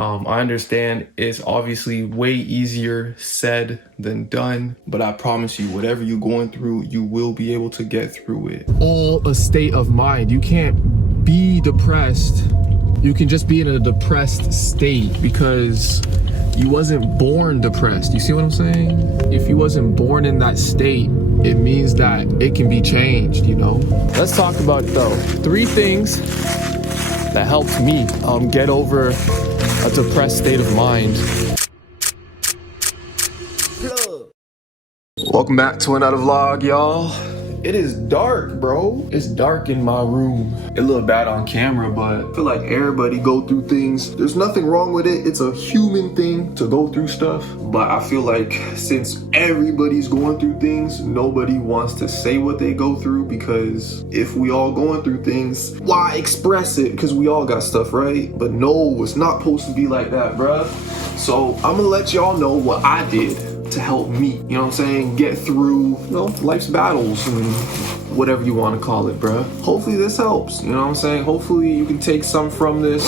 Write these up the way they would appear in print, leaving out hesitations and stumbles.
I understand it's obviously way easier said than done, but I promise you, whatever you're going through, you will be able to get through it. All a state of mind. You can't be depressed. You can just be in a depressed state because you wasn't born depressed. You see what I'm saying? If you wasn't born in that state, it means that it can be changed, you know? Let's talk about it though. 3 things that helped me get over a depressed state of mind. Welcome back to another vlog, y'all. It is dark, bro. It's dark in my room. It look bad on camera, but I feel like everybody go through things. There's nothing wrong with it. It's a human thing to go through stuff. But I feel like since everybody's going through things, nobody wants to say what they go through, because if we all going through things, why express it? Because we all got stuff, right? But no, it's not supposed to be like that, bruh. So I'm gonna let y'all know what I did to help me, you know what I'm saying, get through, you know, life's battles and whatever you want to call it, bruh. Hopefully this helps, you know what I'm saying? Hopefully you can take some from this,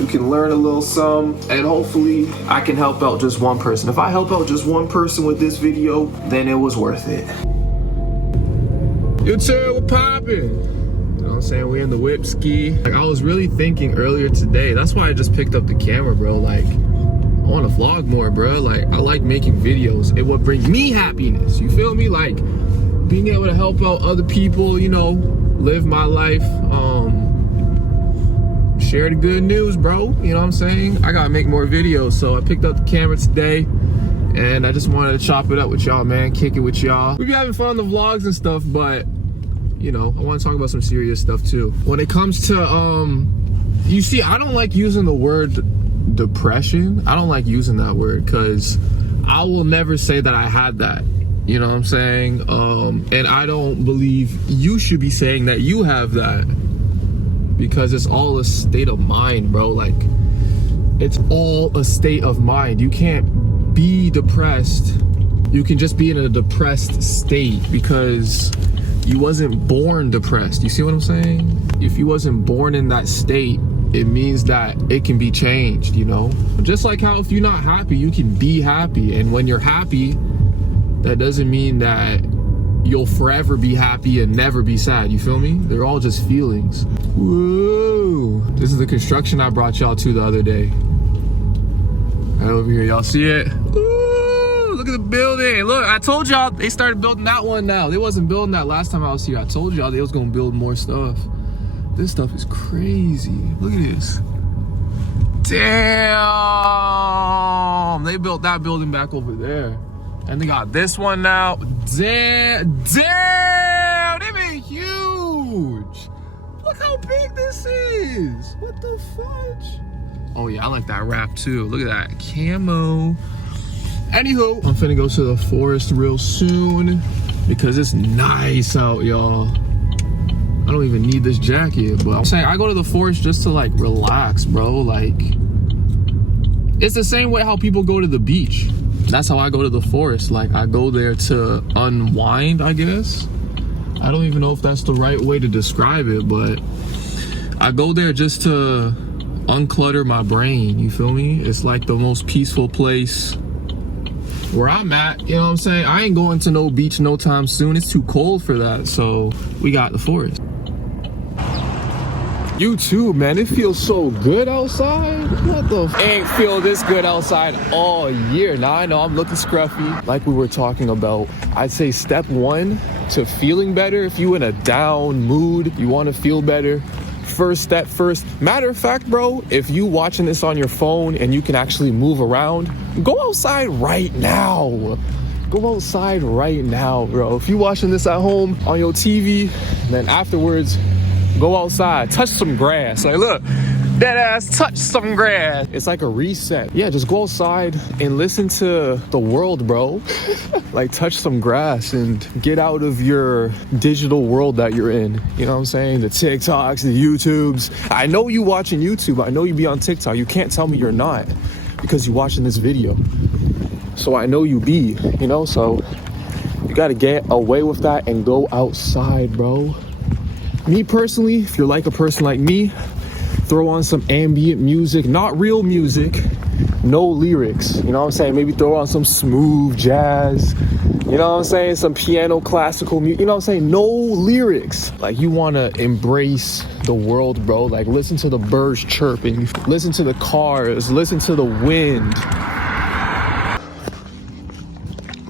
you can learn a little some, and hopefully I can help out just one person. If I help out just one person with this video, then it was worth it. You two, we're popping. You know what I'm saying? We in the whip ski. Like, I was really thinking earlier today, that's why I just picked up the camera, bro. Like, I want to vlog more, bro. Like, I like making videos. It would bring me happiness. You feel me? Like, being able to help out other people, you know, live my life, share the good news, bro. You know what I'm saying? I gotta make more videos, so I picked up the camera today, and I just wanted to chop it up with y'all, man. Kick it with y'all. We be having fun on the vlogs and stuff, but, you know, I want to talk about some serious stuff too. When it comes to, you see, I don't like using the word depression. I don't like using that word because I will never say that I had that, you know what I'm saying? And I don't believe you should be saying that you have that, because it's all a state of mind, bro. Like, it's all a state of mind. You can't be depressed. You can just be in a depressed state because you wasn't born depressed. You see what I'm saying? If you wasn't born in that state, it means that it can be changed, you know? Just like how if you're not happy, you can be happy. And when you're happy, that doesn't mean that you'll forever be happy and never be sad, you feel me? They're all just feelings. Woo! This is the construction I brought y'all to the other day. Right over here, y'all see it? Woo! Look at the building. Look, I told y'all they started building that one now. They wasn't building that last time I was here. I told y'all they was gonna build more stuff. This stuff is crazy. Look at this. Damn! They built that building back over there. And they got this one now. Damn! They made huge! Look how big this is! What the fudge? Oh yeah, I like that wrap too. Look at that camo. Anywho, I'm finna go to the forest real soon because it's nice out, y'all. I don't even need this jacket, but I'm saying I go to the forest just to like relax, bro. Like, it's the same way how people go to the beach. That's how I go to the forest. Like, I go there to unwind, I guess. I don't even know if that's the right way to describe it, but I go there just to unclutter my brain, you feel me? It's like the most peaceful place where I'm at, you know what I'm saying? I ain't going to no beach no time soon. It's too cold for that, so we got the forest. You too, man. It feels so good outside. What the f? Ain't feel this good outside all year. Now I know I'm looking scruffy. Like we were talking about, I'd say step 1 to feeling better. If you in a down mood, you want to feel better, first step first. Matter of fact, bro, if you watching this on your phone and you can actually move around, go outside right now. Go outside right now, bro. If you watching this at home on your TV, then afterwards, go outside, touch some grass. Like, look, that ass touch some grass. It's like a reset. Yeah, just go outside and listen to the world, bro. Like, touch some grass and get out of your digital world that you're in. You know what I'm saying? The TikToks, the YouTubes. I know you watching YouTube. I know you be on TikTok. You can't tell me you're not because you watching this video. So I know you be, you know? So you gotta get away with that and go outside, bro. Me personally, if you're like a person like me, throw on some ambient music, not real music, no lyrics, you know what I'm saying? Maybe throw on some smooth jazz, you know what I'm saying? Some piano classical music, you know what I'm saying? No lyrics. Like, you want to embrace the world, bro. Like, listen to the birds chirping, listen to the cars, listen to the wind.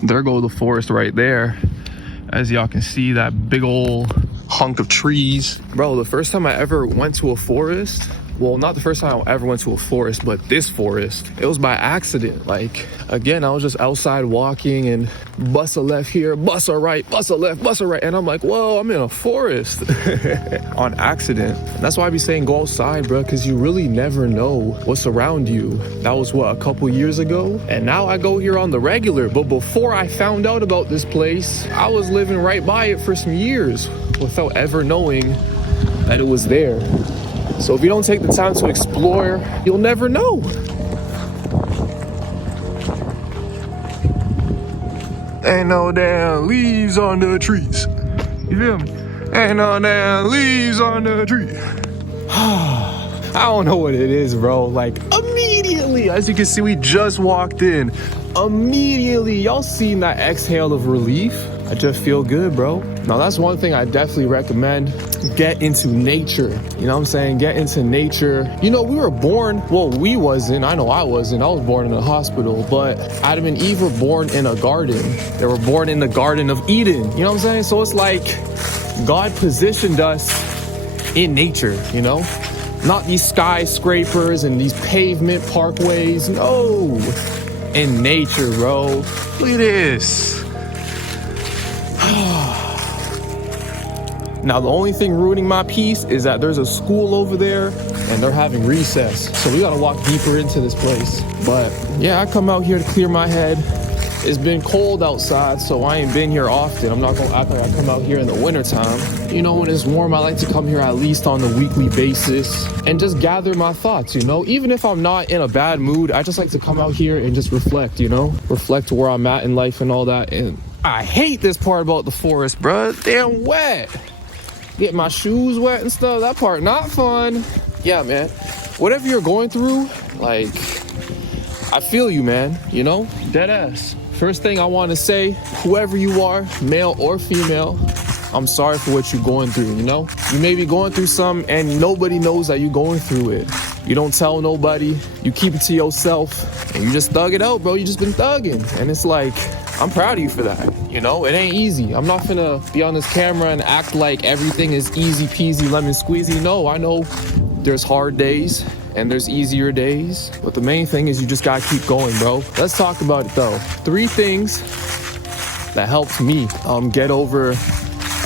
There go the forest right there. As y'all can see, that big old hunk of trees. Bro, the first time I ever went to a forest, well, not the first time I ever went to a forest, but this forest, it was by accident. Like, again, I was just outside walking and bust a left here, bust a right, bust a left, bust a right. And I'm like, whoa, I'm in a forest on accident. And that's why I be saying go outside, bro, because you really never know what's around you. That was what, a couple years ago? And now I go here on the regular. But before I found out about this place, I was living right by it for some years without ever knowing that it was there. So if you don't take the time to explore, you'll never know. Ain't no damn leaves on the trees. You feel me? Ain't no damn leaves on the tree. I don't know what it is, bro. Like, immediately, as you can see, we just walked in. Immediately, y'all seen that exhale of relief? I just feel good, bro. Now, that's one thing I definitely recommend. Get into nature. You know what I'm saying? Get into nature. You know, we were born, well, we wasn't. I know I wasn't. I was born in a hospital. But Adam and Eve were born in a garden. They were born in the Garden of Eden. You know what I'm saying? So it's like God positioned us in nature, you know? Not these skyscrapers and these pavement parkways. No. In nature, bro. Look at this. Now, the only thing ruining my peace is that there's a school over there and they're having recess. So we gotta walk deeper into this place. But yeah, I come out here to clear my head. It's been cold outside, so I ain't been here often. I'm not gonna act like I come out here in the wintertime. You know, when it's warm, I like to come here at least on a weekly basis and just gather my thoughts, you know? Even if I'm not in a bad mood, I just like to come out here and just reflect, you know? Reflect where I'm at in life and all that. And I hate this part about the forest, bruh. Damn wet. Get my shoes wet and stuff. That part not fun. Yeah, man. Whatever you're going through, like, I feel you, man. You know? Dead ass. First thing I want to say, whoever you are, male or female, I'm sorry for what you're going through, you know? You may be going through something and nobody knows that you're going through it. You don't tell nobody. You keep it to yourself and you just thug it out, bro. You just been thugging. And it's like, I'm proud of you for that. You know, it ain't easy. I'm not gonna be on this camera and act like everything is easy peasy lemon squeezy. No, I know there's hard days and there's easier days. But the main thing is you just gotta keep going, bro. Let's talk about it though. 3 things that helped me get over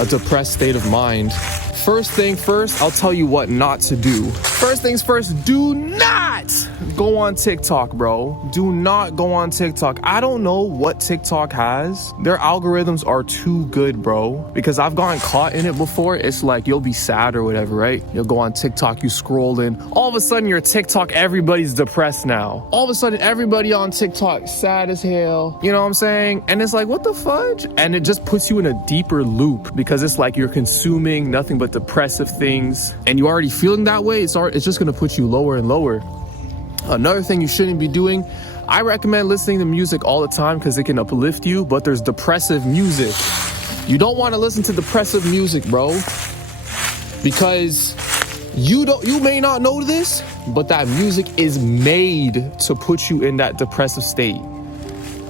a depressed state of mind. First thing first, I'll tell you what not to do. First things first, do not go on TikTok, bro. Do not go on TikTok. I don't know what TikTok has. Their algorithms are too good, bro. Because I've gotten caught in it before. It's like you'll be sad or whatever, right? You'll go on TikTok, you scrolling. All of a sudden, you're TikTok, everybody's depressed now. All of a sudden, everybody on TikTok sad as hell. You know what I'm saying? And it's like, what the fudge? And it just puts you in a deeper loop because it's like you're consuming nothing but depressive things. And you already feeling that way. It's just gonna put you lower and lower. Another thing you shouldn't be doing, I recommend listening to music all the time because it can uplift you, but there's depressive music. You don't want to listen to depressive music, bro, because you may not know this, but that music is made to put you in that depressive state.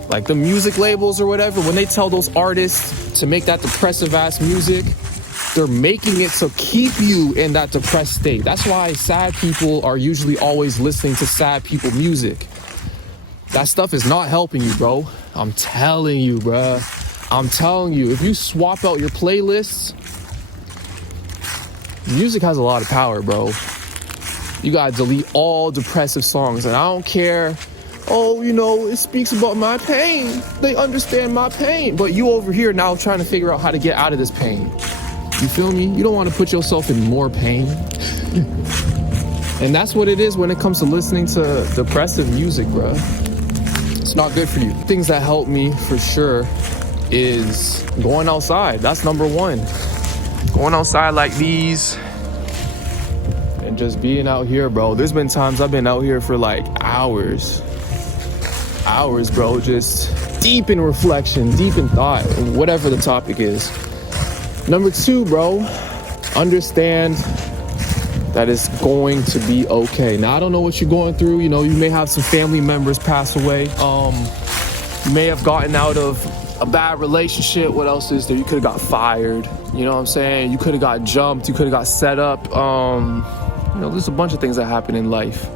Like the music labels or whatever, when they tell those artists to make that depressive ass music, they're making it to keep you in that depressed state. That's why sad people are usually always listening to sad people music. That stuff is not helping you, bro. I'm telling you, bro. I'm telling you, if you swap out your playlists, music has a lot of power, bro. You gotta delete all depressive songs. And I don't care, oh, you know, it speaks about my pain. They understand my pain. But you over here now trying to figure out how to get out of this pain. You feel me? You don't want to put yourself in more pain. And that's what it is when it comes to listening to depressive music, bro. It's not good for you. Things that help me for sure is going outside. That's number 1. Going outside like these and just being out here, bro. There's been times I've been out here for like hours, bro, just deep in reflection, deep in thought, whatever the topic is. Number 2, bro, understand that it's going to be okay. Now, I don't know what you're going through. You know, you may have some family members pass away. You may have gotten out of a bad relationship. What else is there? You could have got fired. You know what I'm saying? You could have got jumped. You could have got set up. You know, there's a bunch of things that happen in life.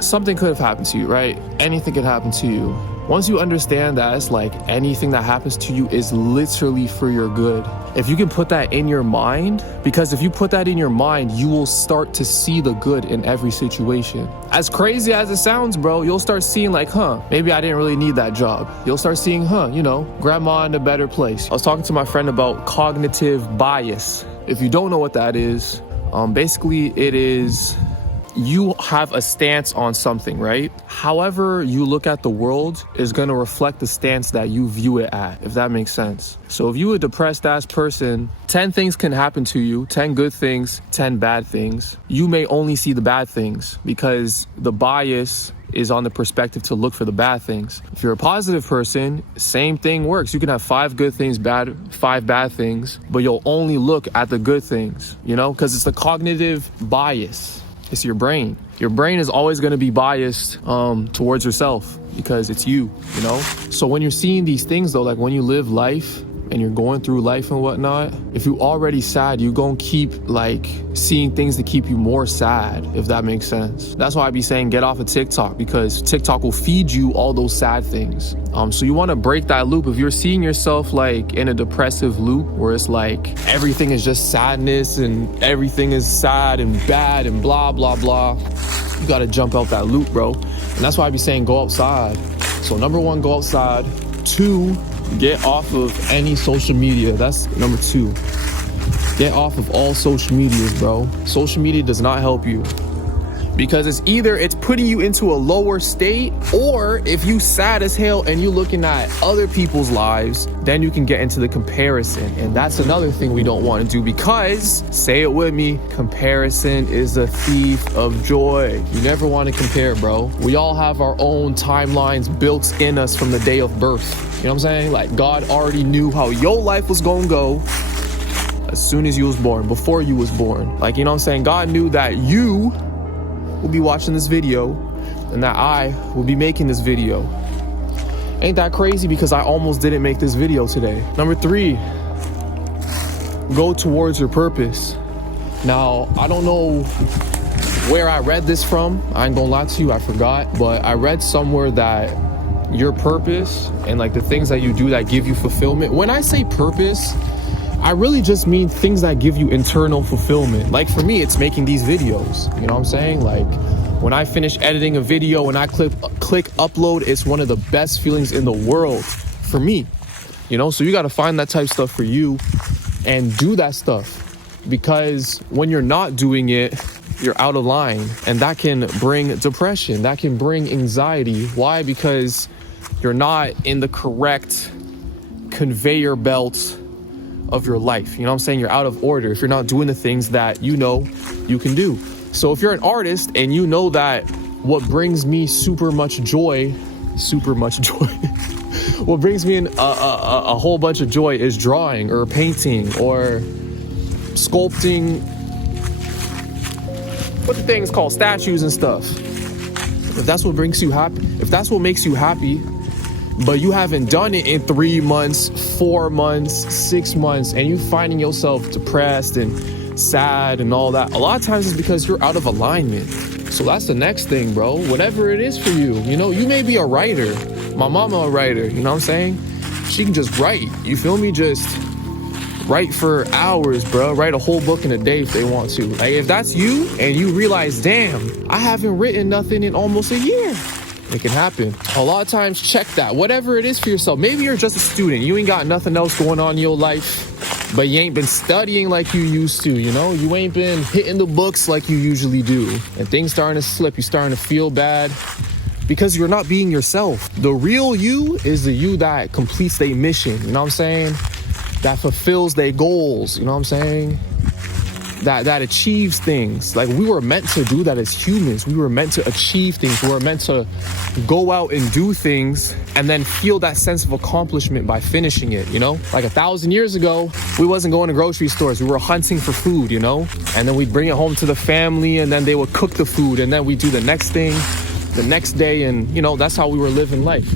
Something could have happened to you, right? Anything could happen to you. Once you understand that, it's like anything that happens to you is literally for your good. If you can put that in your mind, because if you put that in your mind, you will start to see the good in every situation. As crazy as it sounds, bro, you'll start seeing like, maybe I didn't really need that job. You'll start seeing, you know, grandma in a better place. I was talking to my friend about cognitive bias. If you don't know what that is, basically it is you have a stance on something, right? However you look at the world is going to reflect the stance that you view it at, if that makes sense. So if you're a depressed ass person, 10 things can happen to you, 10 good things, 10 bad things. You may only see the bad things because the bias is on the perspective to look for the bad things. If you're a positive person, same thing works. You can have 5 good things, 5 bad things, but you'll only look at the good things, you know, because it's the cognitive bias. It's your brain. Your brain is always going to be biased towards yourself because it's you know? So when you're seeing these things though, like when you live life and you're going through life and whatnot, if you're already sad, you're going to keep like seeing things to keep you more sad, if that makes sense. That's why I be saying get off of TikTok, because TikTok will feed you all those sad things. So you want to break that loop. If you're seeing yourself like in a depressive loop where it's like everything is just sadness and everything is sad and bad and blah, blah, blah, you got to jump out that loop, bro. And that's why I be saying go outside. So number 1, go outside. 2, get off of any social media. That's number 2. Get off of all social medias, bro. Social media does not help you because it's putting you into a lower state, or if you sad as hell and you're looking at other people's lives, then you can get into the comparison. And that's another thing we don't want to do, because, say it with me, comparison is a thief of joy. You never want to compare, bro. We all have our own timelines built in us from the day of birth. You know what I'm saying? Like God already knew how your life was gonna go as soon as you was born, before you was born. Like, you know what I'm saying? God knew that you will be watching this video and that I will be making this video. Ain't that crazy? Because I almost didn't make this video today. Number 3, go towards your purpose. Now, I don't know where I read this from. I ain't gonna lie to you, I forgot, but I read somewhere that your purpose and like the things that you do that give you fulfillment. When I say purpose, I really just mean things that give you internal fulfillment. Like for me, it's making these videos. You know what I'm saying? Like when I finish editing a video and I click upload, it's one of the best feelings in the world for me. You know, so you got to find that type of stuff for you and do that stuff, because when you're not doing it, you're out of line, and that can bring depression. That can bring anxiety. Why? Because you're not in the correct conveyor belt of your life. You know what I'm saying? You're out of order if you're not doing the things that you know you can do. So if you're an artist and you know that what brings me super much joy, what brings me a whole bunch of joy is drawing or painting or sculpting, what the thing's called, statues and stuff. If that's what brings you happy, if that's what makes you happy, but you haven't done it in 3 months, 4 months, 6 months, and you finding yourself depressed and sad and all that, a lot of times it's because you're out of alignment. So that's the next thing, bro. Whatever it is for you, you know, you may be a writer. My mama a writer, you know what I'm saying? She can just write, you feel me? Just write for hours, bro. Write a whole book in a day if they want to. Like if that's you and you realize, damn, I haven't written nothing in almost a year. It can happen. A lot of times, check that. Whatever it is for yourself. Maybe you're just a student. You ain't got nothing else going on in your life, but you ain't been studying like you used to, you know? You ain't been hitting the books like you usually do. And things starting to slip. You're starting to feel bad because you're not being yourself. The real you is the you that completes their mission. You know what I'm saying? That fulfills their goals. You know what I'm saying? that achieves things. Like, we were meant to do that as humans. We were meant to achieve things. We were meant to go out and do things and then feel that sense of accomplishment by finishing it, you know? Like 1,000 years ago, we wasn't going to grocery stores. We were hunting for food, you know? And then we'd bring it home to the family, and then they would cook the food, and then we do the next thing the next day, and you know, that's how we were living life.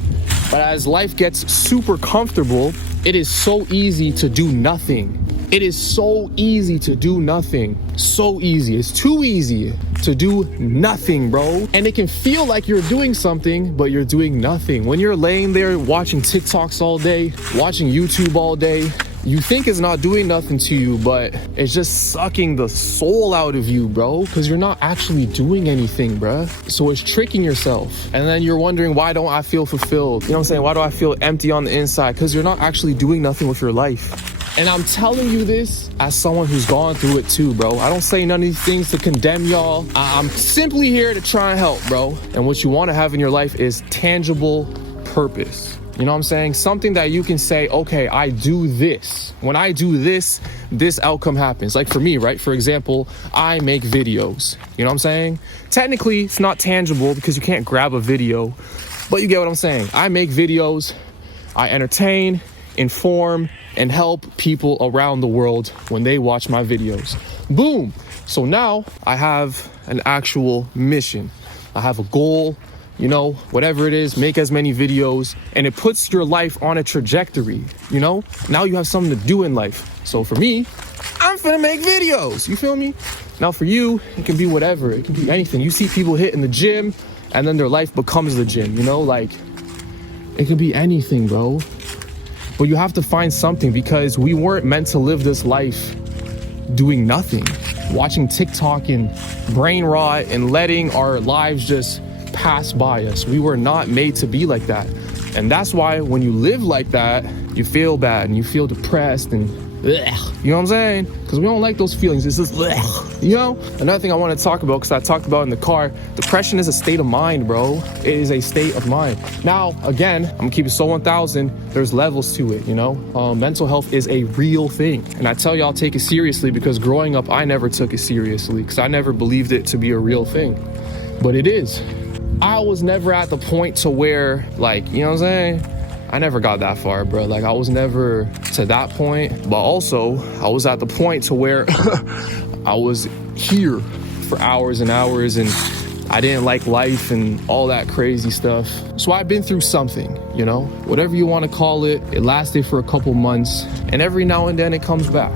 But as life gets super comfortable, it is so easy to do nothing. It is so easy to do nothing. So easy. It's too easy to do nothing, bro. And it can feel like you're doing something, but you're doing nothing. When you're laying there watching TikToks all day, watching YouTube all day, you think it's not doing nothing to you, but it's just sucking the soul out of you, bro, because you're not actually doing anything, bro. So it's tricking yourself. And then you're wondering, why don't I feel fulfilled? You know what I'm saying? Why do I feel empty on the inside? Because you're not actually doing nothing with your life. And I'm telling you this as someone who's gone through it too, bro. I don't say none of these things to condemn y'all. I'm simply here to try and help, bro. And what you want to have in your life is tangible purpose. You know what I'm saying? Something that you can say, okay, I do this. When I do this, this outcome happens. Like for me, right? For example, I make videos. You know what I'm saying? Technically, it's not tangible because you can't grab a video, but you get what I'm saying. I make videos, I entertain, inform, and help people around the world when they watch my videos. Boom. So now I have an actual mission. I have a goal, you know, whatever it is, make as many videos, and it puts your life on a trajectory, you know? Now you have something to do in life. So for me, I'm finna make videos, you feel me? Now for you, it can be whatever, it can be anything. You see people hit in the gym, and then their life becomes the gym, you know? Like, it could be anything, bro. But you have to find something, because we weren't meant to live this life doing nothing, watching TikTok and brain rot and letting our lives just pass by us. We were not made to be like that. And that's why when you live like that, you feel bad and you feel depressed and bleh, you know what I'm saying? Because we don't like those feelings. It's just bleh, you know? Another thing I want to talk about, because I talked about in the car, depression is a state of mind, bro. It is a state of mind. Now, again, I'm gonna keep it so 1,000. There's levels to it, you know? Mental health is a real thing. And I tell y'all, take it seriously, because growing up, I never took it seriously because I never believed it to be a real thing. But it is. I was never at the point to where, like, you know what I'm saying? I never got that far, bro. Like, I was never to that point, but also I was at the point to where I was here for hours and hours, and I didn't like life and all that crazy stuff. So I've been through something, you know, whatever you want to call it. It lasted for a couple months, and every now and then it comes back.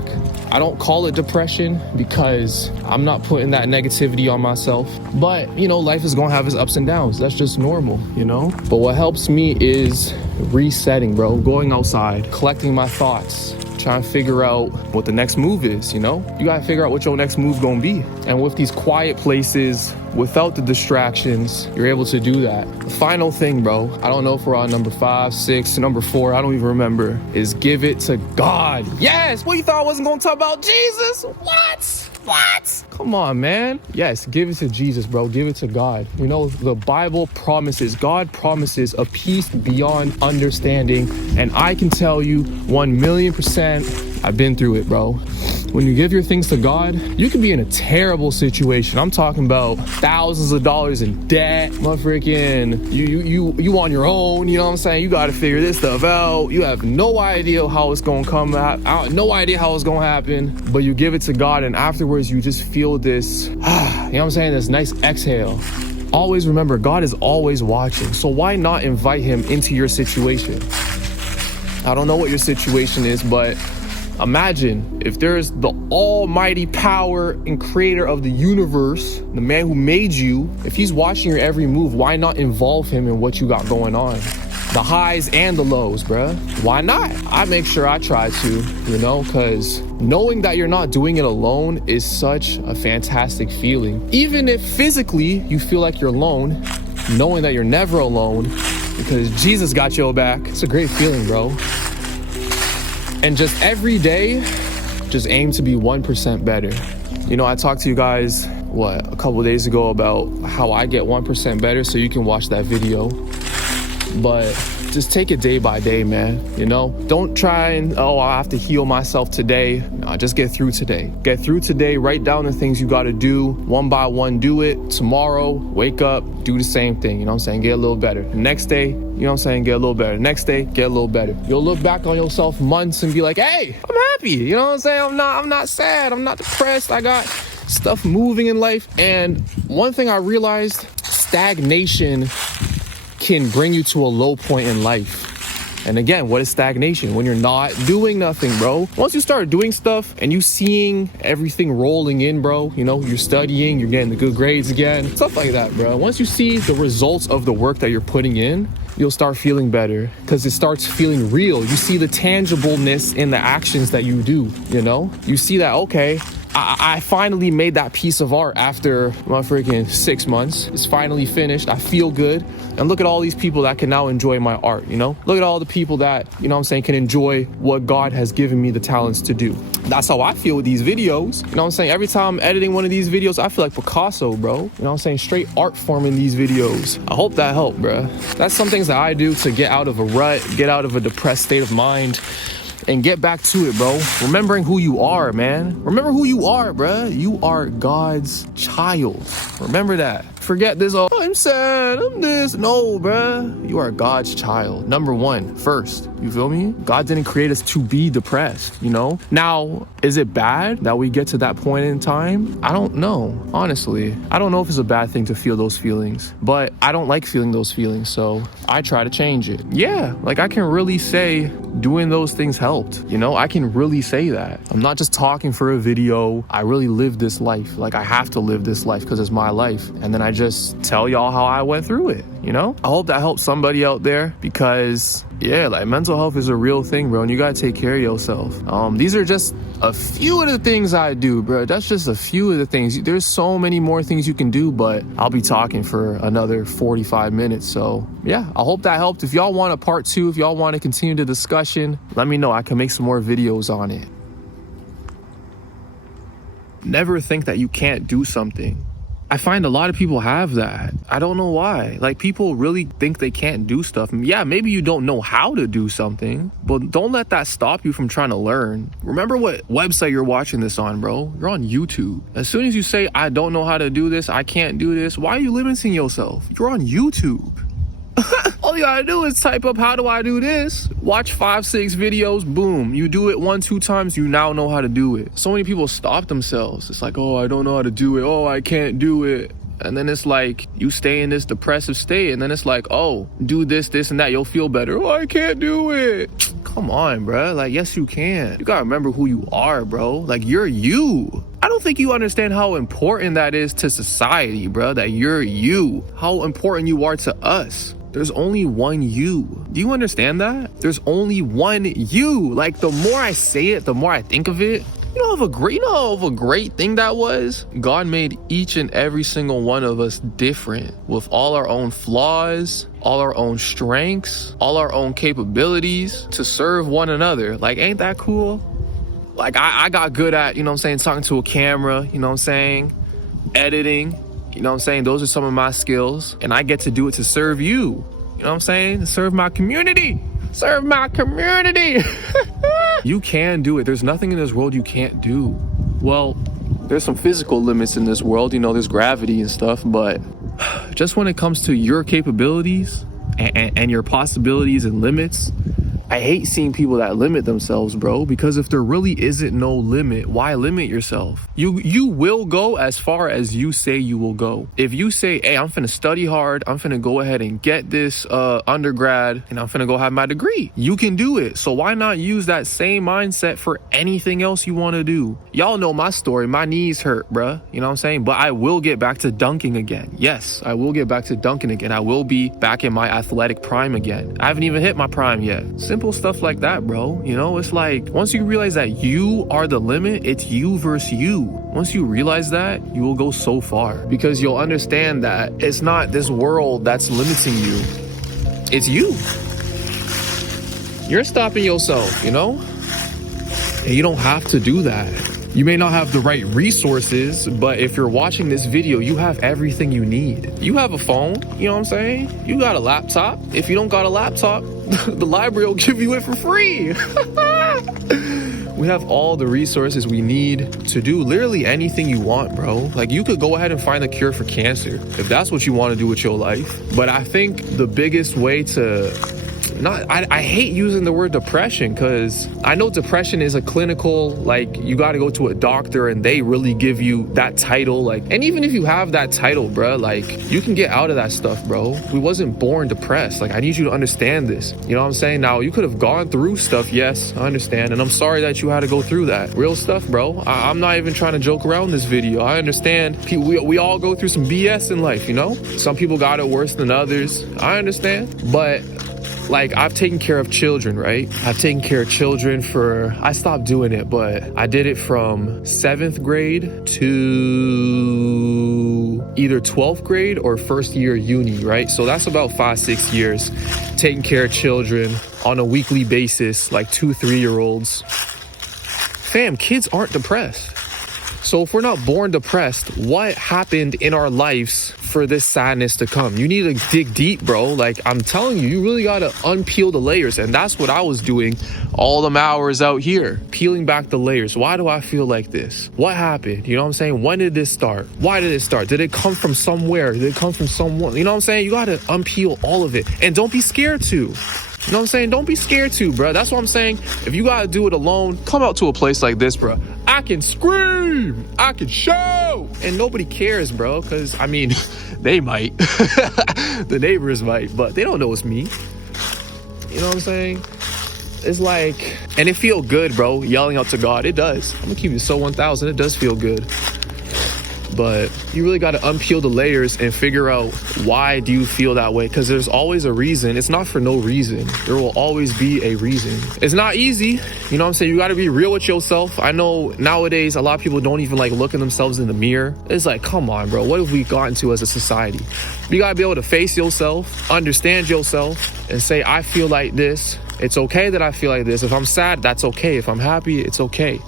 I don't call it depression because I'm not putting that negativity on myself. But, you know, life is going to have its ups and downs. That's just normal, you know? But what helps me is resetting, bro. Going outside, collecting my thoughts, trying to figure out what the next move is, you know? You got to figure out what your next move going to be. And with these quiet places, without the distractions, you're able to do that. The final thing, bro, I don't know if we're on number 5, 6, number 4, I don't even remember, is give it to God. Yes! What, you thought I wasn't going to talk about Jesus? What? Come on, man. Yes, give it to Jesus, bro. Give it to God. You know, the Bible promises, God promises a peace beyond understanding. And I can tell you 1,000,000%, I've been through it, bro. When you give your things to God, you can be in a terrible situation. I'm talking about thousands of dollars in debt, freaking you on your own, you know what I'm saying? You got to figure this stuff out. You have no idea how it's going to come out, no idea how it's going to happen, but you give it to God, and afterwards you just feel this, you know what I'm saying? This nice exhale. Always remember, God is always watching. So why not invite him into your situation? I don't know what your situation is, but imagine if there's the almighty power and creator of the universe, the man who made you, if he's watching your every move, why not involve him in what you got going on? The highs and the lows, bruh. Why not? I make sure I try to, you know, because knowing that you're not doing it alone is such a fantastic feeling. Even if physically you feel like you're alone, knowing that you're never alone because Jesus got your back, it's a great feeling, bro. And just every day, just aim to be 1% better. You know, I talked to you guys, a couple of days ago about how I get 1% better, so you can watch that video. But just take it day by day, man. You know, don't try and, oh, I have to heal myself today. No, just get through today. Get through today. Write down the things you got to do one by one. Do it tomorrow. Wake up, do the same thing. You know what I'm saying? Get a little better. The next day, you know what I'm saying? Get a little better. Next day, get a little better. You'll look back on yourself months and be like, hey, I'm happy. You know what I'm saying? I'm not sad. I'm not depressed. I got stuff moving in life. And one thing I realized, stagnation can bring you to a low point in life. And again, what is stagnation? When you're not doing nothing, bro. Once you start doing stuff and you seeing everything rolling in, bro, you know, you're studying, you're getting the good grades again, stuff like that, bro. Once you see the results of the work that you're putting in, you'll start feeling better because it starts feeling real. You see the tangibleness in the actions that you do, you know? You see that, okay, I finally made that piece of art after my freaking 6 months. It's finally finished. I feel good. And look at all these people that can now enjoy my art, you know? Look at all the people that, you know what I'm saying, can enjoy what God has given me the talents to do. That's how I feel with these videos. You know what I'm saying? Every time I'm editing one of these videos, I feel like Picasso, bro. You know what I'm saying? Straight art form in these videos. I hope that helped, bro. That's some things that I do to get out of a rut, get out of a depressed state of mind, and get back to it, bro. Remembering who you are, man. Remember who you are, bro. You are God's child. Remember that. Forget this, oh, I'm sad, I'm this. No, bruh. You are God's child. Number one, first. You feel me? God didn't create us to be depressed, you know? Now, is it bad that we get to that point in time? I don't know, honestly. I don't know if it's a bad thing to feel those feelings, but I don't like feeling those feelings, so I try to change it. Yeah, like I can really say doing those things helped, you know? I can really say that. I'm not just talking for a video. I really live this life. Like I have to live this life because it's my life. And then I just tell y'all how I went through it, you know? I hope that helps somebody out there because, yeah, like mental health is a real thing, bro, and you gotta take care of yourself. These are just a few of the things I do, bro. That's just a few of the things. There's so many more things you can do, but I'll be talking for another 45 minutes. So yeah, I hope that helped. If y'all want a part 2, if y'all want to continue the discussion, let me know. I can make some more videos on it. Never think that you can't do something. I find a lot of people have that. I don't know why. Like people really think they can't do stuff. Yeah, maybe you don't know how to do something, but don't let that stop you from trying to learn. Remember what website you're watching this on, bro. You're on YouTube. As soon as you say, I don't know how to do this, I can't do this, why are you limiting yourself? You're on YouTube. All you gotta do is type up, how do I do this? Watch 5-6 videos, boom. You do it 1-2 times, you now know how to do it. So many people stop themselves. It's like, oh, I don't know how to do it. Oh, I can't do it. And then it's like, you stay in this depressive state. And then it's like, oh, do this, this, and that. You'll feel better. Oh, I can't do it. Come on, bro. Like, yes, you can. You gotta remember who you are, bro. Like, you're you. I don't think you understand how important that is to society, bro. That you're you. How important you are to us. There's only one you. Do you understand that? There's only one you. Like the more I say it, the more I think of it. You know of a great thing that was? God made each and every single one of us different with all our own flaws, all our own strengths, all our own capabilities to serve one another. Like, ain't that cool? Like I got good at, you know what I'm saying, talking to a camera, you know what I'm saying, editing. You know what I'm saying? Those are some of my skills. And I get to do it to serve you. You know what I'm saying? To serve my community. Serve my community. You can do it. There's nothing in this world you can't do. Well, there's some physical limits in this world. You know, there's gravity and stuff. But just when it comes to your capabilities and your possibilities and limits, I hate seeing people that limit themselves, bro, because if there really isn't no limit, why limit yourself? You will go as far as you say you will go. If you say, hey, I'm finna study hard, I'm finna go ahead and get this undergrad, and I'm finna go have my degree, you can do it. So why not use that same mindset for anything else you want to do? Y'all know my story. My knees hurt, bruh. You know what I'm saying? But I will get back to dunking again. Yes, I will get back to dunking again. I will be back in my athletic prime again. I haven't even hit my prime yet. Simple stuff like that, bro. You know, it's like once you realize that you are the limit, it's you versus you. Once you realize that, you will go so far because you'll understand that it's not this world that's limiting you. It's you. You're stopping yourself, you know? And you don't have to do that. You may not have the right resources, but if you're watching this video, you have everything you need. You have a phone, you know what I'm saying? You got a laptop. If you don't got a laptop, the library will give you it for free. We have all the resources we need to do literally anything you want, bro. Like, you could go ahead and find the cure for cancer if that's what you want to do with your life. But I think the biggest way to I hate using the word depression, because I know depression is a clinical, like, you got to go to a doctor and they really give you that title. Like, and even if you have that title, bro, like, you can get out of that stuff, bro. We wasn't born depressed. Like, I need you to understand this. You know what I'm saying? Now, you could have gone through stuff. Yes, I understand. And I'm sorry that you had to go through that. Real stuff, bro. I'm not even trying to joke around this video. I understand. We all go through some BS in life, you know? Some people got it worse than others. I understand. But like, I've taken care of children, right? I've taken care of children I stopped doing it, but I did it from 7th grade to either 12th grade or first year uni, right? So that's about 5-6 years taking care of children on a weekly basis, like 2-3-year-olds. Fam, kids aren't depressed. So if we're not born depressed, what happened in our lives for this sadness to come? You need to dig deep, bro. Like, I'm telling you, you really got to unpeel the layers. And that's what I was doing all them hours out here, peeling back the layers. Why do I feel like this? What happened? You know what I'm saying? When did this start? Why did it start? Did it come from somewhere? Did it come from someone? You know what I'm saying? You got to unpeel all of it. And don't be scared to. You know what I'm saying? Don't be scared to, bro. That's what I'm saying. If you gotta do it alone, come out to a place like this, bro. I can scream, I can shout, and nobody cares, bro. Because, I mean, they might. The neighbors might, but they don't know it's me. You know what I'm saying? It's like, and it feel good, bro, yelling out to God. It does. I'm gonna keep it so 1000. It does feel good. But you really got to unpeel the layers and figure out, why do you feel that way? Because there's always a reason. It's not for no reason. There will always be a reason. It's not easy. You know what I'm saying? You got to be real with yourself. I know nowadays a lot of people don't even like look at themselves in the mirror. It's like, come on, bro. What have we gotten to as a society? You got to be able to face yourself, understand yourself, and say, I feel like this. It's okay that I feel like this. If I'm sad, that's okay. If I'm happy, it's okay.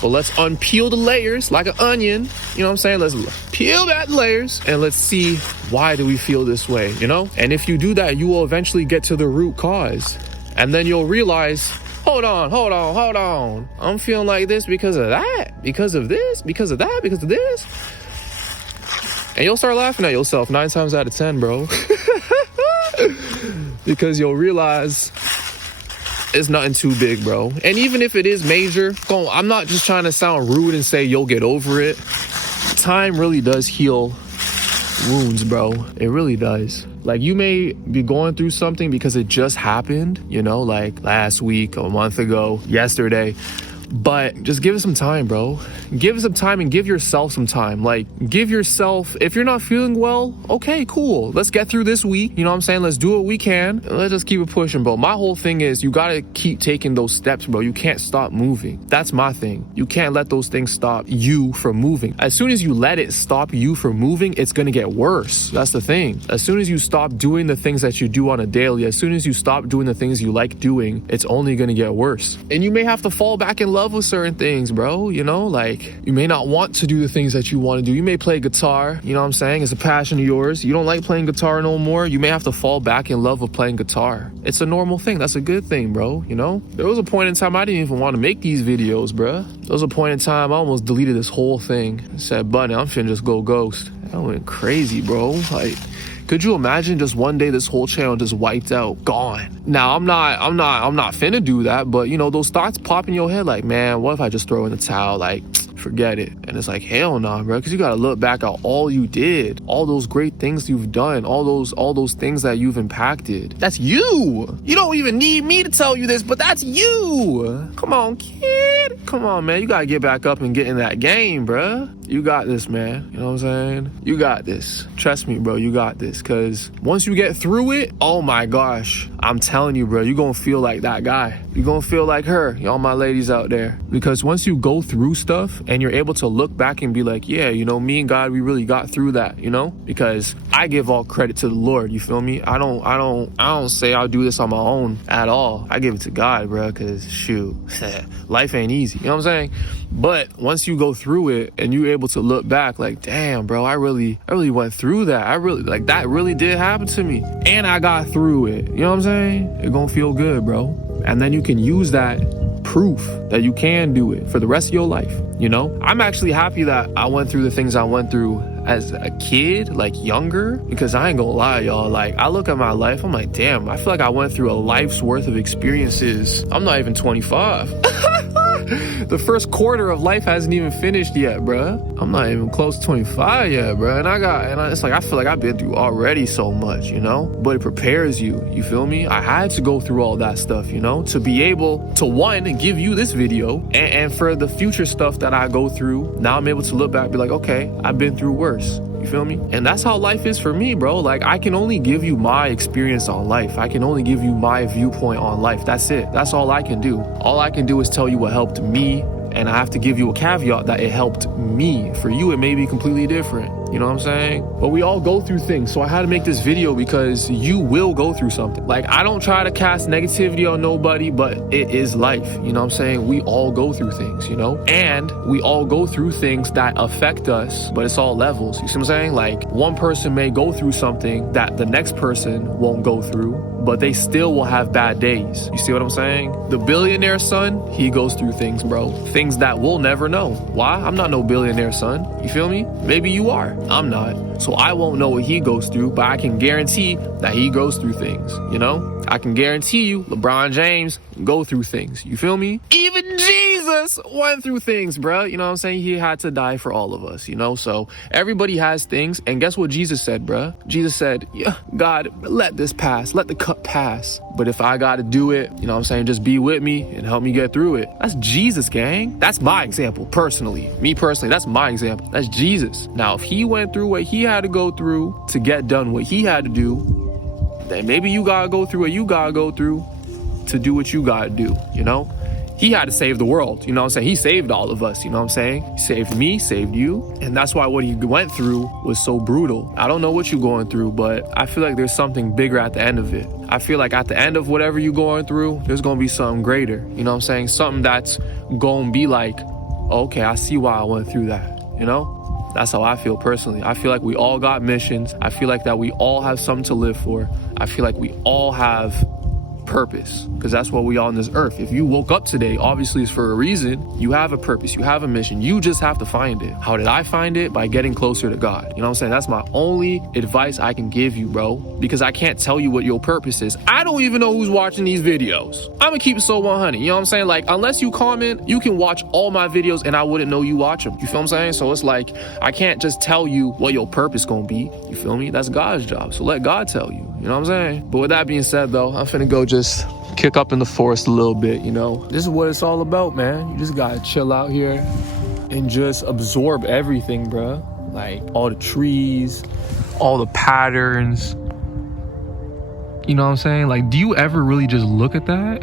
But let's unpeel the layers like an onion. You know what I'm saying? Let's peel back the layers and let's see, why do we feel this way, you know? And if you do that, you will eventually get to the root cause. And then you'll realize, hold on. I'm feeling like this because of that, because of this, because of that, because of this. And you'll start laughing at yourself 9 times out of 10, bro. Because you'll realize it's nothing too big, bro. And even if it is major, I'm not just trying to sound rude and say you'll get over it. Time really does heal wounds, bro. It really does. Like, you may be going through something because it just happened, you know, like last week, a month ago, yesterday. But just give it some time, bro. Give it some time and give yourself some time. Like, give yourself, if you're not feeling well, okay, cool. Let's get through this week. You know what I'm saying? Let's do what we can. Let's just keep it pushing, bro. My whole thing is, you gotta keep taking those steps, bro. You can't stop moving. That's my thing. You can't let those things stop you from moving. As soon as you let it stop you from moving, it's gonna get worse. That's the thing. As soon as you stop doing the things that you do on a daily, as soon as you stop doing the things you like doing, it's only gonna get worse. And you may have to fall back in love with certain things, bro. You know, like, you may not want to do the things that you want to do. You may play guitar, you know what I'm saying? It's a passion of yours. You don't like playing guitar no more. You may have to fall back in love with playing guitar. It's a normal thing. That's a good thing, bro. You know, there was a point in time I didn't even want to make these videos, bro. There was a point in time I almost deleted this whole thing and said, Bunny, I'm finna just go ghost. I went crazy, bro. Like, could you imagine just one day this whole channel just wiped out, gone? Now, I'm not finna do that, but you know, those thoughts pop in your head like, man, what if I just throw in the towel? Like, forget it. And it's like, hell no, bro, because you gotta look back at all you did, all those great things you've done, all those things that you've impacted. That's you. You don't even need me to tell you this, but that's you. Come on, kid. Come on, man. You gotta get back up and get in that game, bro. You got this, man. You know what I'm saying? You got this. Trust me, bro, you got this. Because once you get through it, oh my gosh, I'm telling you, bro, you're gonna feel like that guy. You're gonna feel like her, y'all my ladies out there. Because once you go through stuff and you're able to look back and be like, yeah, you know, me and God, we really got through that, you know? Because I give all credit to the Lord, you feel me? I don't say I'll do this on my own at all. I give it to God, bro, because shoot, life ain't easy, you know what I'm saying? But once you go through it and you're able to look back like, damn, bro, I really went through that. That really did happen to me. And I got through it. You know what I'm saying? It gonna feel good, bro. And then you can use that proof that you can do it for the rest of your life, you know? I'm actually happy that I went through the things I went through as a kid, like younger, because I ain't gonna lie, y'all, like I look at my life, I'm like, damn, I feel like I went through a life's worth of experiences. I'm not even 25. The first quarter of life hasn't even finished yet, bruh. I'm not even close to 25 yet, bruh. It's like I feel like I've been through already so much, you know? But it prepares you, you feel me? I had to go through all that stuff, you know, to be able to, one, and give you this video, and for the future stuff that I go through, now I'm able to look back and be like, okay, I've been through worse. You feel me? And that's how life is for me, bro. Like, I can only give you my experience on life. I can only give you my viewpoint on life. That's it. That's all I can do. All I can do is tell you what helped me, and I have to give you a caveat that it helped me. For you, it may be completely different. You know what I'm saying? But we all go through things. So I had to make this video because you will go through something. Like, I don't try to cast negativity on nobody, but it is life. You know what I'm saying? We all go through things, you know? And we all go through things that affect us, but it's all levels. You see what I'm saying? Like, one person may go through something that the next person won't go through, but they still will have bad days. You see what I'm saying? The billionaire son, he goes through things, bro. Things that we'll never know. Why? I'm not no billionaire son. You feel me? Maybe you are. I'm not. So I won't know what he goes through, but I can guarantee that he goes through things, you know? I can guarantee you LeBron James go through things. You feel me? Even Jesus went through things, bro. You know what I'm saying? He had to die for all of us, you know? So everybody has things. And guess what Jesus said, bro? Jesus said, yeah, God, let this pass. Let the cup pass. But if I got to do it, you know what I'm saying? Just be with me and help me get through it. That's Jesus, gang. That's my example, personally. Me personally, that's my example. That's Jesus. Now, if he went through what he had to go through to get done what he had to do, then maybe you gotta go through what you gotta go through to do what you gotta do, you know? He had to save the world, you know what I'm saying? He saved all of us, you know what I'm saying? He saved me, saved you. And that's why what he went through was so brutal. I don't know what you're going through, but I feel like there's something bigger at the end of it. I feel like at the end of whatever you're going through, there's gonna be something greater, you know what I'm saying? Something that's gonna be like, okay, I see why I went through that, you know? That's how I feel personally. I feel like we all got missions. I feel like that we all have something to live for. I feel like we all have purpose, because that's what we are on this earth. If you woke up today, obviously it's for a reason. You have a purpose, you have a mission. You just have to find it. How did I find it? By getting closer to God. You know what I'm saying? That's my only advice I can give you, bro, because I can't tell you what your purpose is. I don't even know who's watching these videos. I'm gonna keep it so 100. You know what I'm saying? Like, unless you comment, you can watch all my videos and I wouldn't know you watch them. You feel what I'm saying? So it's like, I can't just tell you what your purpose gonna be. You feel me? That's God's job. So let God tell you. You know what I'm saying? But with that being said, though, I'm finna go just kick up in the forest a little bit, you know? This is what it's all about, man. You just gotta chill out here and just absorb everything, bro. Like, all the trees, all the patterns. You know what I'm saying? Like, do you ever really just look at that?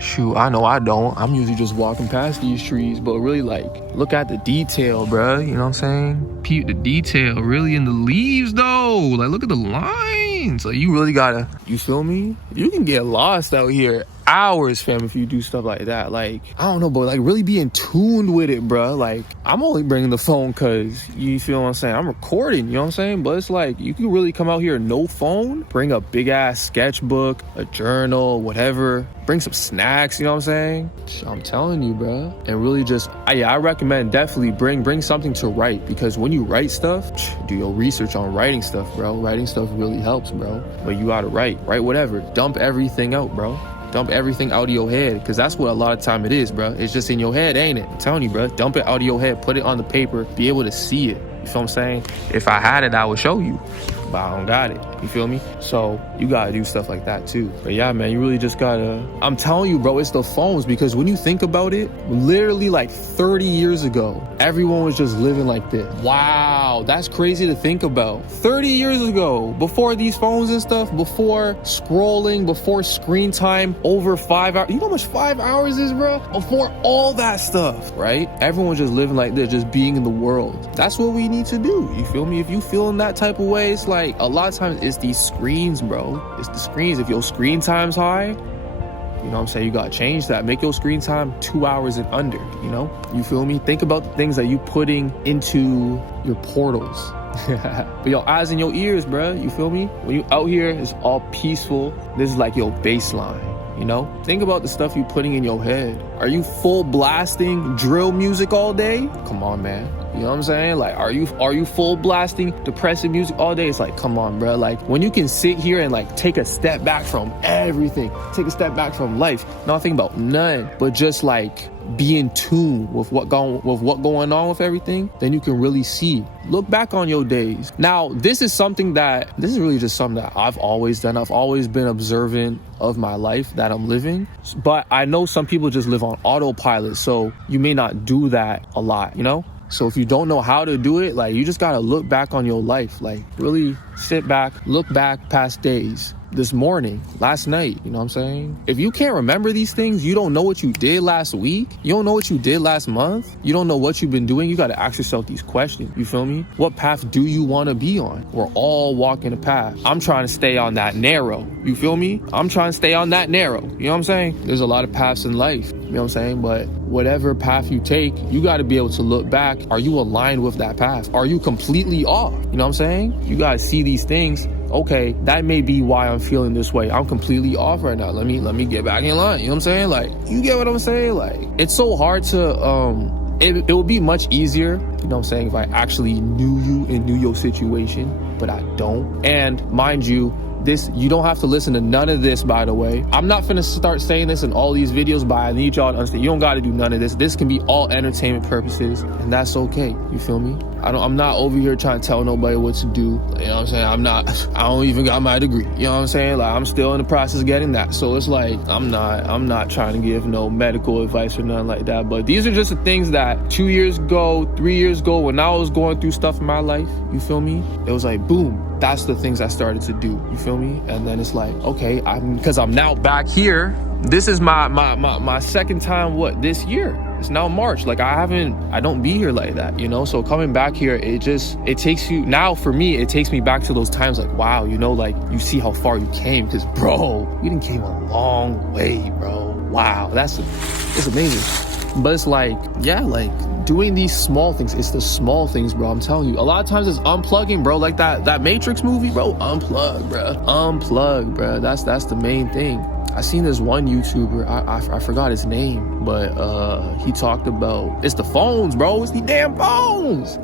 Shoot, I know I don't. I'm usually just walking past these trees, but really, like, look at the detail, bro. You know what I'm saying? Peep the detail really in the leaves, though. Like, look at the lines. Like, you really gotta, you feel me? You can get lost out here hours, fam, if you do stuff like that. Like, I don't know, but like, really be in tune with it, bro. Like, I'm only bringing the phone because, you feel what I'm saying, I'm recording, you know what I'm saying? But it's like, you can really come out here, no phone, bring a big ass sketchbook, a journal, whatever, bring some snacks, you know what I'm saying? I'm telling you, bro. And really just, I recommend definitely bring something to write, because when you write stuff, do your research on writing stuff, bro. Writing stuff really helps, bro. But you gotta write whatever, dump everything out, bro. Dump everything out of your head, because that's what a lot of time it is, bro. It's just in your head, ain't it? I'm telling you, bro. Dump it out of your head, put it on the paper, be able to see it. You feel what I'm saying? If I had it, I would show you, but I don't got it. You feel me? So you gotta do stuff like that too. But yeah, man, you really just gotta, I'm telling you, bro, it's the phones, because when you think about it, literally like 30 years ago, everyone was just living like this. Wow, that's crazy to think about. 30 years ago, before these phones and stuff, before scrolling, before screen time over 5 hours. You know how much 5 hours is, bro? Before all that stuff, right? Everyone was just living like this, just being in the world. That's what we need to do. You feel me? If you feel in that type of way, it's like a lot of times it's these screens, bro. It's the screens. If your screen time's high, You know what I'm saying? You gotta change that. Make your screen time 2 hours and under, you know? You feel me? Think about the things that you putting into your portals. But your eyes and your ears, bruh, you feel me? When you out here, it's all peaceful. This is like your baseline, you know? Think about the stuff you putting in your head. Are you full blasting drill music all day? Come on, man. You know what I'm saying? Like, are you full blasting depressive music all day? It's like, come on, bro. Like, when you can sit here and like take a step back from everything, take a step back from life, not think about none, but just like be in tune with what going on with everything, then you can really see. Look back on your days. Now, this is really just something that I've always done. I've always been observant of my life that I'm living. But I know some people just live on autopilot, so you may not do that a lot, you know? So if you don't know how to do it, like, you just gotta look back on your life. Like, really sit back, look back past days, this morning, last night, you know what I'm saying? If you can't remember these things, you don't know what you did last week, you don't know what you did last month, you don't know what you've been doing, you gotta ask yourself these questions, you feel me? What path do you wanna be on? We're all walking a path. I'm trying to stay on that narrow, you feel me? I'm trying to stay on that narrow, you know what I'm saying? There's a lot of paths in life, you know what I'm saying? But whatever path you take, you gotta be able to look back. Are you aligned with that path? Are you completely off? You know what I'm saying? You gotta see these things. Okay, that may be why I'm feeling this way. I'm completely off right now. Let me get back in line. You know what I'm saying? Like, you get what I'm saying? Like, it's so hard to, it would be much easier, you know what I'm saying, if I actually knew you and knew your situation, but I don't. And mind you, you don't have to listen to none of this, by the way. I'm not finna start saying this in all these videos, but I need y'all to understand, you don't gotta do none of this. This can be all entertainment purposes, and that's okay. You feel me? I'm not over here trying to tell nobody what to do. You know what I'm saying? I don't even got my degree. You know what I'm saying? Like, I'm still in the process of getting that. So it's like, I'm not trying to give no medical advice or nothing like that. But these are just the things that 2 years ago, 3 years ago, when I was going through stuff in my life, you feel me? It was like, boom. That's the things I started to do. You feel me? And then it's like, okay, because I'm now back here. This is my second time, this year? It's now March. Like, I don't be here like that, you know? So coming back here, it takes you, now for me, it takes me back to those times like, wow, you know, like, you see how far you came, because, bro, you done came a long way, bro. Wow, it's amazing. But it's like, yeah, like, doing these small things, it's the small things, bro. I'm telling you, a lot of times it's unplugging, bro. Like that Matrix movie, bro. Unplug, bro. That's the main thing. I seen this one YouTuber, I forgot his name, but he talked about, it's the phones, bro. It's the damn phones.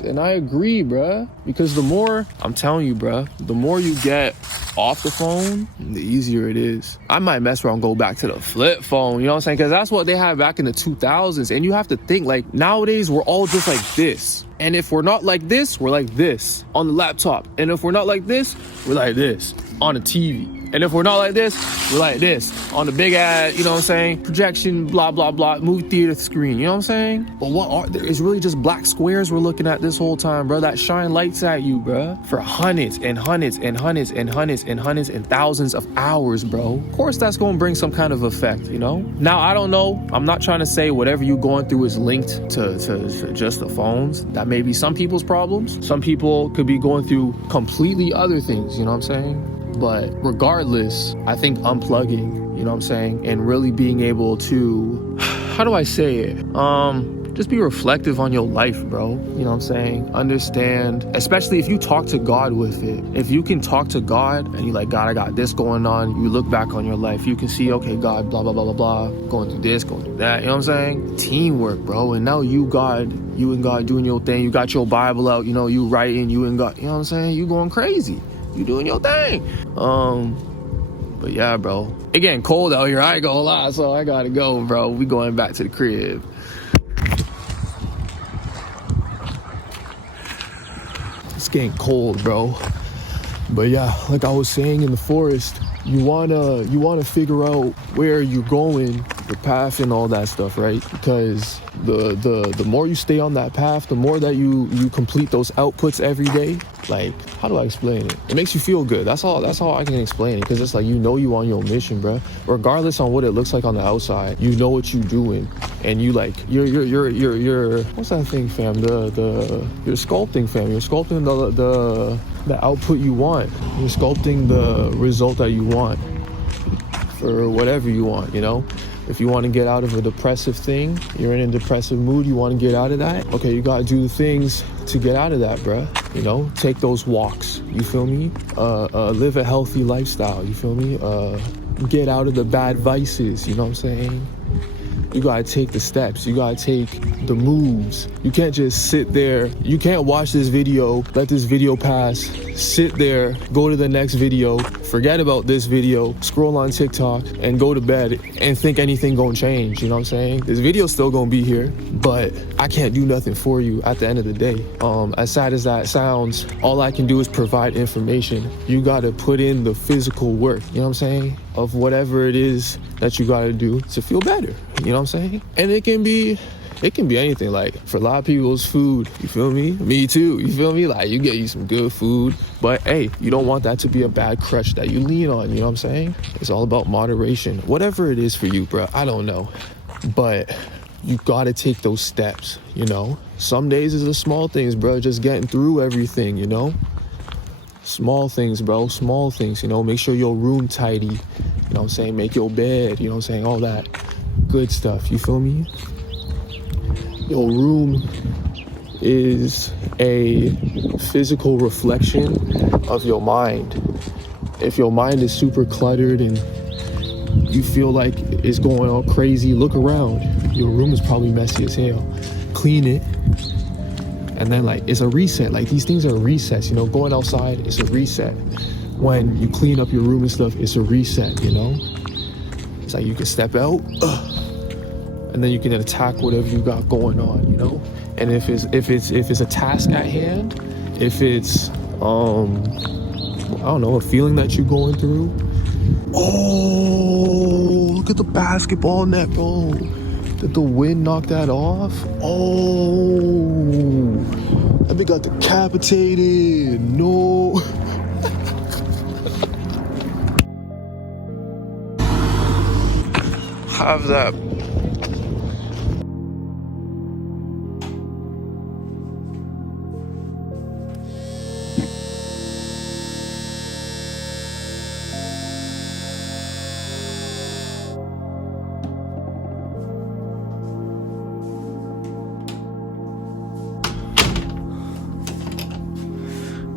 And I agree, bro. Because the more, I'm telling you, bro, the more you get off the phone, the easier it is. I might mess around and go back to the flip phone, you know what I'm saying? Because that's what they had back in the 2000s. And you have to think, like, nowadays we're all just like this. And if we're not like this, we're like this on the laptop. And if we're not like this, we're like this on the TV. And if we're not like this, we're like this on the big ass, you know what I'm saying, projection, blah, blah, blah, movie theater screen, you know what I'm saying? But it's really just black squares we're looking at this whole time, bro, that shine lights at you, bro, for hundreds and hundreds and hundreds and hundreds and hundreds and thousands of hours, bro. Of course, that's going to bring some kind of effect, you know? Now, I don't know. I'm not trying to say whatever you're going through is linked to just the phones. That may be some people's problems. Some people could be going through completely other things, you know what I'm saying? But regardless, I think unplugging, you know what I'm saying, and really being able to, how do I say it? Just be reflective on your life, bro. You know what I'm saying? Understand, especially if you talk to God with it. If you can talk to God and you're like, God, I got this going on. You look back on your life. You can see, okay, God, blah, blah, blah, blah, blah. Going through this, going through that. You know what I'm saying? Teamwork, bro. And now you and God doing your thing. You got your Bible out. You know, you writing, you and God. You know what I'm saying? You going crazy. You doing your thing. But yeah, bro. It getting cold out here. I ain't gonna lie. So I gotta go, bro. We going back to the crib. It's getting cold, bro. But yeah, like I was saying, in the forest, you wanna figure out where you're going, the path and all that stuff, right? Because the more you stay on that path, the more that you complete those outputs every day. Like, how do I explain it? It makes you feel good. That's all I can explain it. Because it's like, you know, you on your mission, bro. Regardless on what it looks like on the outside, you know what you doing, and you like you're what's that thing, fam? You're sculpting, fam. You're sculpting the output you want. You're sculpting the result that you want. for whatever you want, you know? If you want to get out of a depressive thing, you're in a depressive mood, you want to get out of that, okay, you got to do the things to get out of that, bruh. You know, take those walks, you feel me? Live a healthy lifestyle, you feel me? Get out of the bad vices, you know what I'm saying? You gotta take the steps, you gotta take the moves. You can't just sit there, you can't watch this video, let this video pass, sit there, go to the next video, forget about this video, scroll on TikTok, and go to bed and think anything gonna change, you know what I'm saying? This video's still gonna be here, but I can't do nothing for you at the end of the day. As sad as that sounds, all I can do is provide information. You gotta put in the physical work, you know what I'm saying? Of whatever it is that you gotta do to feel better, you know what I'm saying? And it can be anything. Like, for a lot of people, it's food, you feel me? Me too, you feel me? Like, you get you some good food, but hey, you don't want that to be a bad crutch that you lean on, you know what I'm saying? It's all about moderation. Whatever it is for you, bro, I don't know. But you gotta take those steps, you know? Some days is the small things, bro, just getting through everything, you know? Small things, bro, small things, you know? Make sure your room tidy, you know what I'm saying? Make your bed, you know what I'm saying? All that good stuff, you feel me? Your room is a physical reflection of your mind. If your mind is super cluttered and you feel like it's going all crazy, look around. Your room is probably messy as hell. Clean it. And then, like, it's a reset. Like, these things are resets, you know? Going outside, it's a reset. When you clean up your room and stuff, it's a reset, you know? It's like you can step out, and then you can attack whatever you got going on, you know? And if it's a task at hand, if it's I don't know, a feeling that you're going through. Oh, look at the basketball net, bro. Did the wind knock that off? Oh, that bit got decapitated. No. Have that.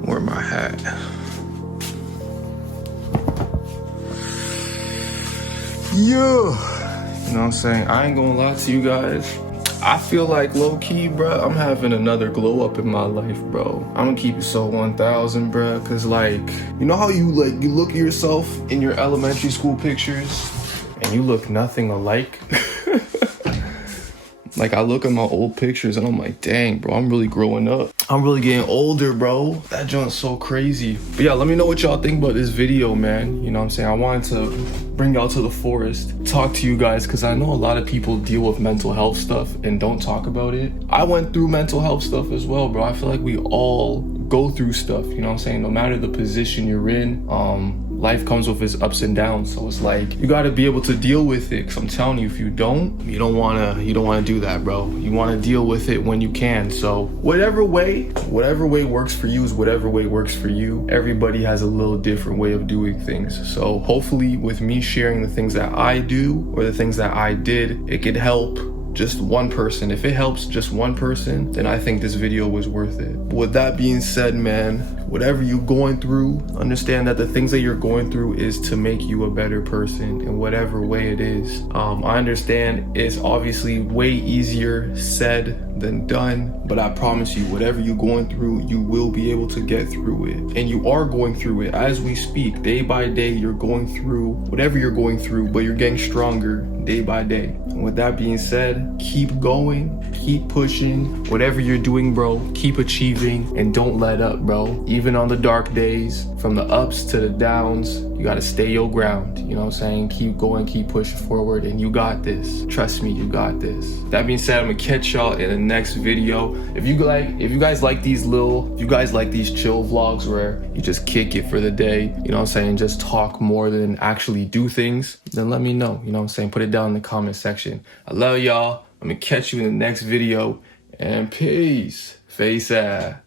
Wear my hat. Yeah. You know what I'm saying? I ain't gonna lie to you guys. I feel like low-key, bro, I'm having another glow up in my life, bro. I'm gonna keep it so 1000, bro, cause like, you know how you look at yourself in your elementary school pictures and you look nothing alike? Like, I look at my old pictures and I'm like, dang, bro, I'm really growing up. I'm really getting older, bro. That joint's so crazy. But yeah, let me know what y'all think about this video, man. You know what I'm saying? I wanted to bring y'all to the forest, talk to you guys, because I know a lot of people deal with mental health stuff and don't talk about it. I went through mental health stuff as well, bro. I feel like we all go through stuff, you know what I'm saying? No matter the position you're in, life comes with its ups and downs. So it's like, you gotta be able to deal with it. Cause I'm telling you, if you don't wanna do that, bro. You wanna deal with it when you can. So whatever way works for you is whatever way works for you. Everybody has a little different way of doing things. So hopefully with me sharing the things that I do or the things that I did, it could help just one person. If it helps just one person, then I think this video was worth it. But with that being said, man, whatever you're going through, understand that the things that you're going through is to make you a better person in whatever way it is. I understand it's obviously way easier said than done, but I promise you, whatever you're going through, you will be able to get through it. And you are going through it as we speak. Day by day, you're going through whatever you're going through, but you're getting stronger day by day. And with that being said, keep going, keep pushing, whatever you're doing, bro, keep achieving and don't let up, bro. Even on the dark days, from the ups to the downs, you gotta stay your ground, you know what I'm saying? Keep going, keep pushing forward, and you got this. Trust me, you got this. That being said, I'm gonna catch y'all in the next video. If you guys like these chill vlogs where you just kick it for the day, you know what I'm saying, just talk more than actually do things, then let me know, you know what I'm saying? Put it down in the comment section. I love y'all. I'm gonna catch you in the next video, and peace. Face ass.